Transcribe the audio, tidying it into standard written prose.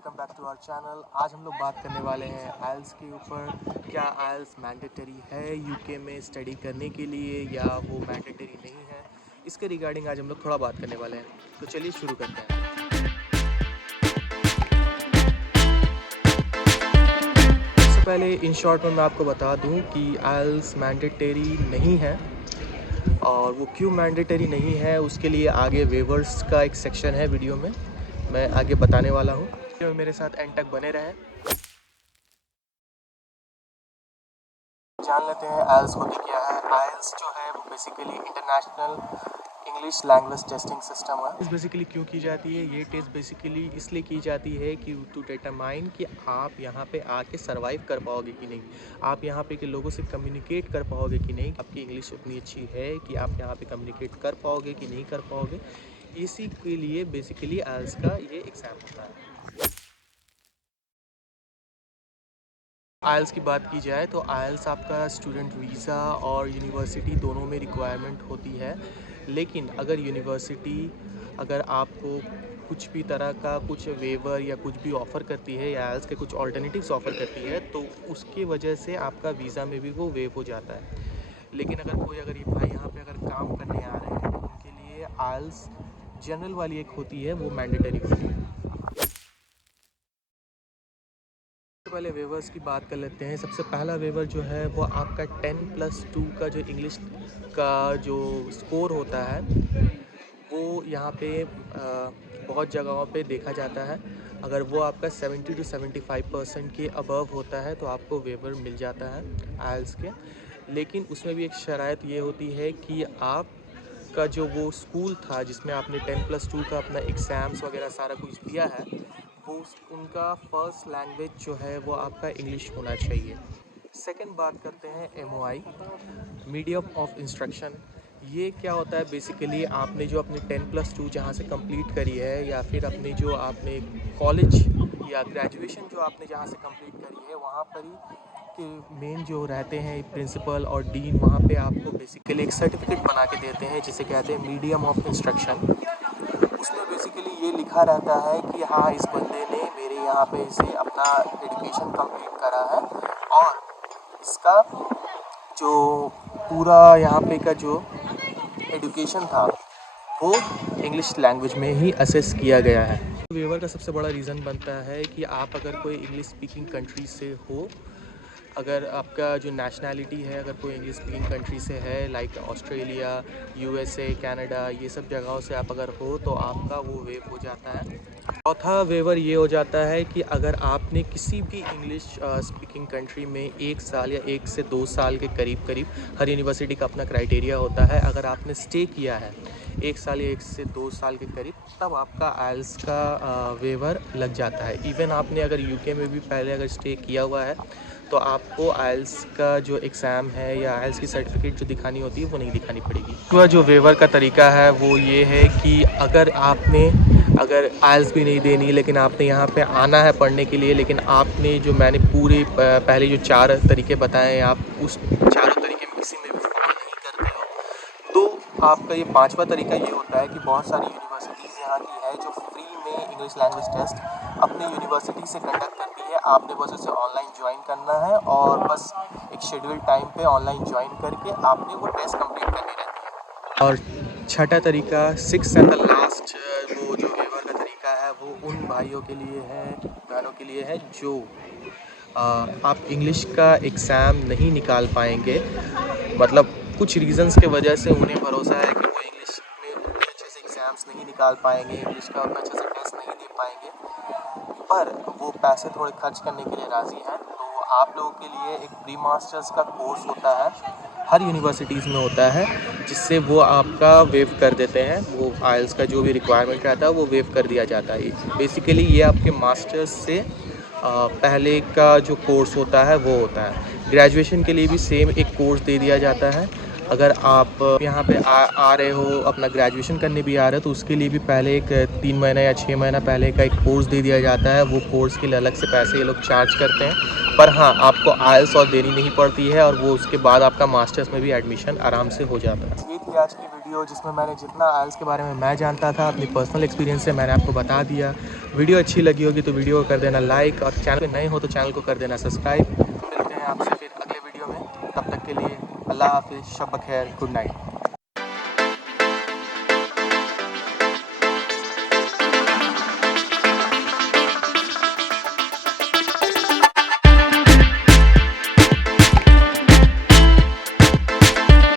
Welcome back to our channel. आज हम लोग बात करने वाले हैं आइल्स के ऊपर। क्या आइल्स मैंडेटरी है यूके में स्टडी करने के लिए या वो मैंडेटरी नहीं है, इसके रिगार्डिंग आज हम लोग थोड़ा बात करने वाले हैं। तो चलिए शुरू करते हैं। सबसे पहले इन शॉर्ट में मैं आपको बता दूं कि आइल्स मैंडेटरी नहीं है, और वो क्यों मैंडेटरी नहीं है उसके लिए आगे वेवर्स का एक सेक्शन है वीडियो में, मैं आगे बताने वाला हूँ। मेरे साथ एंड तक बने रहें। जान लेते हैं आइल्स होती क्या है। आइल्स जो है वो basically international English language testing system है। इस बेसिकली क्यों की जाती है, ये टेस्ट बेसिकली इसलिए की जाती है कि टू डिटरमाइन कि आप यहाँ पे आके सरवाइव कर पाओगे कि नहीं, आप यहाँ पे के लोगों से कम्युनिकेट कर पाओगे कि नहीं, आपकी इंग्लिश उतनी अच्छी है कि आप यहाँ पे कम्युनिकेट कर पाओगे कि नहीं कर पाओगे। इसी के लिए बेसिकली आइल्स का ये एग्ज़ाम होता है। आइल्स की बात की जाए तो आइल्स आपका स्टूडेंट वीज़ा और यूनिवर्सिटी दोनों में रिक्वायरमेंट होती है। लेकिन अगर यूनिवर्सिटी अगर आपको कुछ भी तरह का कुछ वेवर या कुछ भी ऑफ़र करती है या आइल्स के कुछ ऑल्टरनेटिव्स ऑफ़र करती है तो उसकी वजह से आपका वीज़ा में भी वो वेव हो जाता है। लेकिन अगर ये भाई यहाँ पे अगर काम करने आ रहे हैं तो उनके लिए आइल्स जनरल वाली एक होती है, वो मैंडेटरी होती है। सबसे पहले वेवर्स की बात कर लेते हैं। सबसे पहला वेवर जो है वो आपका 10+2 का जो इंग्लिश का जो स्कोर होता है वो यहाँ पे बहुत जगहों पे देखा जाता है। अगर वो आपका 70 to 75% के अबव होता है तो आपको वेवर मिल जाता है आइल्स के। लेकिन उसमें भी एक शराइत ये होती है कि आपका जो वो स्कूल था जिसमें आपने 10+2 का अपना एग्ज़ाम्स वगैरह सारा कुछ दिया है, वो उनका फ़र्स्ट लैंग्वेज जो है वो आपका इंग्लिश होना चाहिए। सेकंड बात करते हैं MOI, मीडियम ऑफ इंस्ट्रक्शन। ये क्या होता है, बेसिकली आपने जो अपनी 10+2 जहाँ से कंप्लीट करी है या फिर अपनी जो आपने कॉलेज या ग्रेजुएशन जो आपने जहाँ से कंप्लीट करी है वहाँ पर ही के मेन जो रहते हैं प्रिंसिपल और डीन, वहाँ पे आपको बेसिकली एक सर्टिफिकेट बना के देते हैं जिसे कहते हैं मीडियम ऑफ इंस्ट्रक्शन। उसमें बेसिकली ये लिखा रहता है कि हाँ, इस बंदे ने मेरे यहाँ पे इसे अपना एजुकेशन कंप्लीट करा है और इसका जो पूरा यहाँ पे का जो एजुकेशन था वो इंग्लिश लैंग्वेज में ही असेस किया गया है। वेवर का सबसे बड़ा रीज़न बनता है कि आप अगर कोई इंग्लिश स्पीकिंग कंट्री से हो, अगर आपका जो नेशनैलिटी है अगर कोई इंग्लिश स्पीकिंग कंट्री से है लाइक ऑस्ट्रेलिया, USA, कनाडा, ये सब जगहों से आप अगर हो तो आपका वो वेव हो जाता है। चौथा वेवर ये हो जाता है कि अगर आपने किसी भी इंग्लिश स्पीकिंग कंट्री में 1 साल या 1 से 2 साल के करीब हर यूनिवर्सिटी का अपना क्राइटेरिया होता है, अगर आपने स्टे किया है 1 साल या 1 से 2 साल के करीब, तब आपका आइल्स का वेवर लग जाता है। इवन आपने अगर यूके में भी पहले अगर स्टे किया हुआ है तो आपको आइल्स का जो एग्ज़ाम है या आइल्स की सर्टिफिकेट जो दिखानी होती है वो नहीं दिखानी पड़ेगी। वह जो वेवर का तरीका है वो ये है कि अगर आइल्स भी नहीं देनी लेकिन आपने यहाँ पे आना है पढ़ने के लिए, लेकिन आपने जो मैंने पूरे पहले जो 4 तरीके बताए हैं आप उस चारों तरीके में किसी में भी फॉलो नहीं करते हो तो आपका ये 5वां तरीका ये होता है कि बहुत सारी यूनिवर्सिटीज़ यहाँ की है जो फ्री में इंग्लिश लैंग्वेज टेस्ट अपनी यूनिवर्सिटी से कंडक्ट करती है। आपने बस उसे ऑनलाइन ज्वाइन करना है और बस एक शेड्यूल टाइम पे ऑनलाइन ज्वाइन करके आपने वो टेस्ट कंप्लीट करनी रहती है। और छठा तरीका, सिक्स्थ एंड द लास्ट वो जो वेवर का तरीका है वो उन भाइयों के लिए है, बहनों के लिए है जो आप इंग्लिश का एग्ज़ाम नहीं निकाल पाएंगे, मतलब कुछ रीज़न्स के वजह से उन्हें भरोसा है कि वो इंग्लिश में उतने अच्छे से एग्ज़ाम्स नहीं निकाल पाएंगे, इंग्लिश का उतना अच्छे से टेस्ट नहीं दे पाएंगे, पर वो पैसे थोड़े खर्च करने के लिए राज़ी हैं। तो आप लोगों के लिए एक प्री मास्टर्स का कोर्स होता है, हर यूनिवर्सिटीज़ में होता है, जिससे वो आपका वेव कर देते हैं। वो आइल्स का जो भी रिक्वायरमेंट रहता है वो वेव कर दिया जाता है। बेसिकली ये आपके मास्टर्स से पहले का जो कोर्स होता है वो होता है। ग्रेजुएशन के लिए भी सेम एक कोर्स दे दिया जाता है। अगर आप यहाँ पे आ रहे हो, अपना ग्रेजुएशन करने भी आ रहे हो, तो उसके लिए भी पहले एक 3 महीना या 6 महीना पहले का एक कोर्स दे दिया जाता है। वो कोर्स के लिए अलग से पैसे ये लोग चार्ज करते हैं। पर हाँ, आपको आइल्स और देनी नहीं पड़ती है, और वो उसके बाद आपका मास्टर्स में भी एडमिशन आराम से हो जाता है। ये थी आज की वीडियो, जिसमें मैंने जितना आइल्स के बारे में मैं जानता था, अपनी पर्सनल एक्सपीरियंस से मैंने आपको बता दिया। वीडियो अच्छी लगी होगी तो वीडियो को कर देना लाइक, और चैनल पे नए हो तो चैनल को कर देना सब्सक्राइब। मिलते हैं आपसे फिर अगले वीडियो में, तब तक के लिए अल्लाह हाफिज़, शब बखैर, गुड नाइट।